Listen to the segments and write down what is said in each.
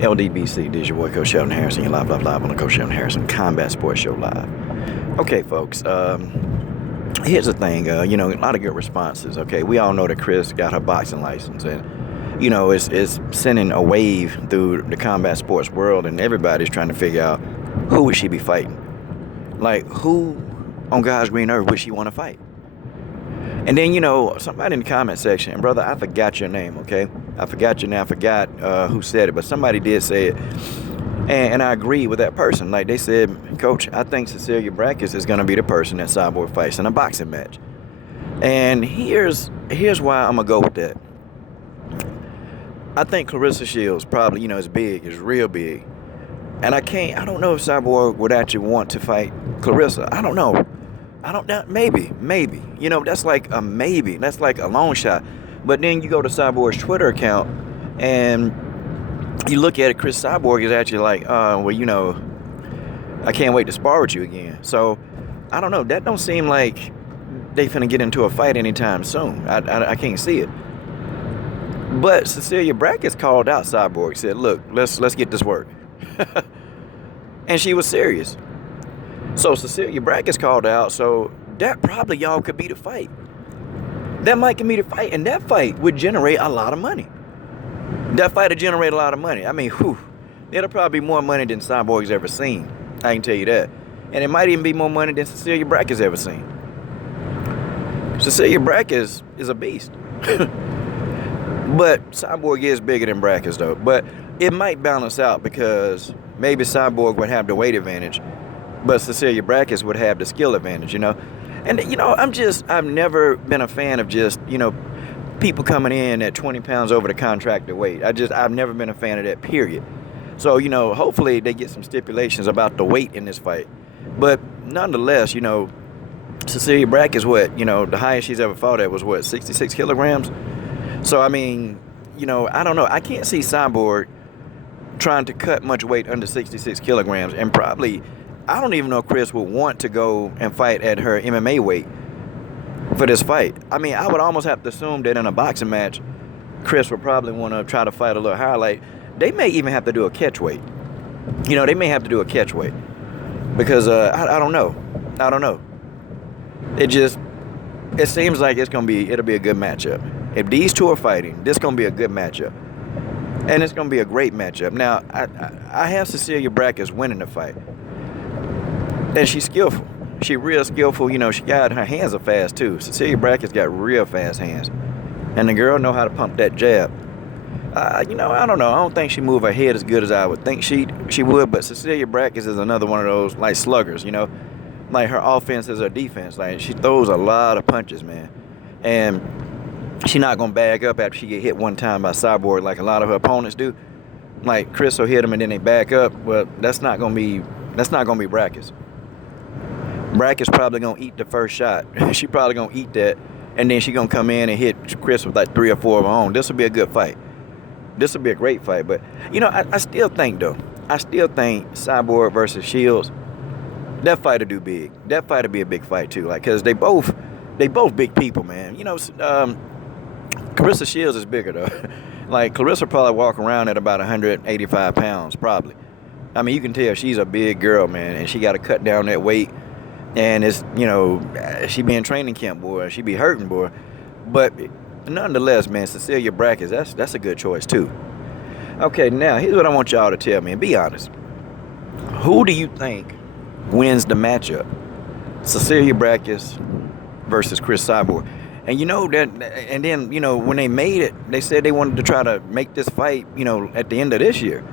LDBC, this is your boy Coach Shelton Harrison. You're live on the Coach Shelton Harrison Combat Sports Show live. Okay, folks, here's the thing, a lot of good responses, okay? We all know that Cris got her boxing license, and, it's sending a wave through the combat sports world, and everybody's trying to figure out who would she be fighting? Like, who on God's green earth would she want to fight? And then, somebody in the comment section, and brother, I forgot your name, okay? I forgot your name. I forgot who said it, but somebody did say it. And I agree with that person. Like they said, Coach, I think Cecilia Brækhus is going to be the person that Cyborg fights in a boxing match. And here's why I'm going to go with that. I think Claressa Shields probably, is big, is real big. And I don't know if Cyborg would actually want to fight Claressa. I don't know. Maybe. That's like a maybe. That's like a long shot. But then you go to Cyborg's Twitter account and you look at it, Cris Cyborg is actually like, I can't wait to spar with you again. So, I don't know. That don't seem like they finna get into a fight anytime soon. I can't see it. But Cecilia Brækhus called out Cyborg, said, look, let's get this work. And she was serious. So Cecilia Brækhus called out, so that probably y'all could be the fight. That might be the fight, and that fight would generate a lot of money. That fight would generate a lot of money. I mean, it'll probably be more money than Cyborg's ever seen. I can tell you that. And it might even be more money than Cecilia Brækhus ever seen. Cecilia Brækhus is a beast. But Cyborg is bigger than Brækhus, though. But it might balance out because maybe Cyborg would have the weight advantage, but Cecilia Brækhus would have the skill advantage, And, I've never been a fan of just, people coming in at 20 pounds over the contracted weight. I've never been a fan of that, period. So, hopefully they get some stipulations about the weight in this fight. But nonetheless, Cecilia Brækhus, the highest she's ever fought at was 66 kilograms? So, I mean, I don't know. I can't see Cyborg trying to cut much weight under 66 kilograms, and probably, I don't even know if Cris would want to go and fight at her MMA weight for this fight. I mean, I would almost have to assume that in a boxing match, Cris would probably want to try to fight a little higher. Like, they may even have to do a catch weight. They may have to do a catch weight because I don't know. It seems like it'll be a good matchup. If these two are fighting, this gonna be a good matchup. And it's going to be a great matchup. Now, I have Cecilia Brækhus winning the fight. And she's skillful. She's real skillful. She got her hands are fast, too. Cecilia Brækhus got real fast hands. And the girl know how to pump that jab. I don't know. I don't think she move her head as good as I would think she would. But Cecilia Brækhus is another one of those, like, sluggers, Like, her offense is her defense. Like, she throws a lot of punches, man. And she's not going to bag up after she get hit one time by Cyborg like a lot of her opponents do. Like, Cris will hit them and then they back up. Well, that's not going to be Brækhus. Brækhus probably going to eat the first shot. She probably going to eat that. And then she going to come in and hit Cris with like 3 or 4 of her own. This will be a good fight. This will be a great fight. But, I still think, though. Cyborg versus Shields, that fight will do big. That fight will be a big fight, too. Like, because they both big people, man. Claressa Shields is bigger, though. Like, Claressa probably walk around at about 185 pounds, probably. I mean, you can tell she's a big girl, man, and she got to cut down that weight. And it's, she be in training camp, boy. She be hurting, boy. But nonetheless, man, Cecilia Brækhus, that's a good choice, too. Okay, now, here's what I want y'all to tell me, and be honest. Who do you think wins the matchup? Cecilia Brækhus versus Cris Cyborg. And and then, when they made it, they said they wanted to try to make this fight, at the end of this year.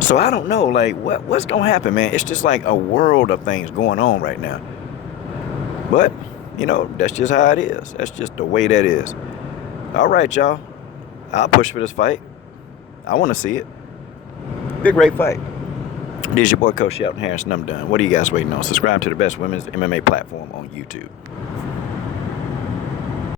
So I don't know, like, what's going to happen, man? It's just like a world of things going on right now. But, that's just how it is. That's just the way that is. All right, y'all. I'll push for this fight. I want to see it. Be a great fight. This is your boy, Coach Shelton Harrison. I'm done. What are you guys waiting on? Subscribe to the best women's MMA platform on YouTube.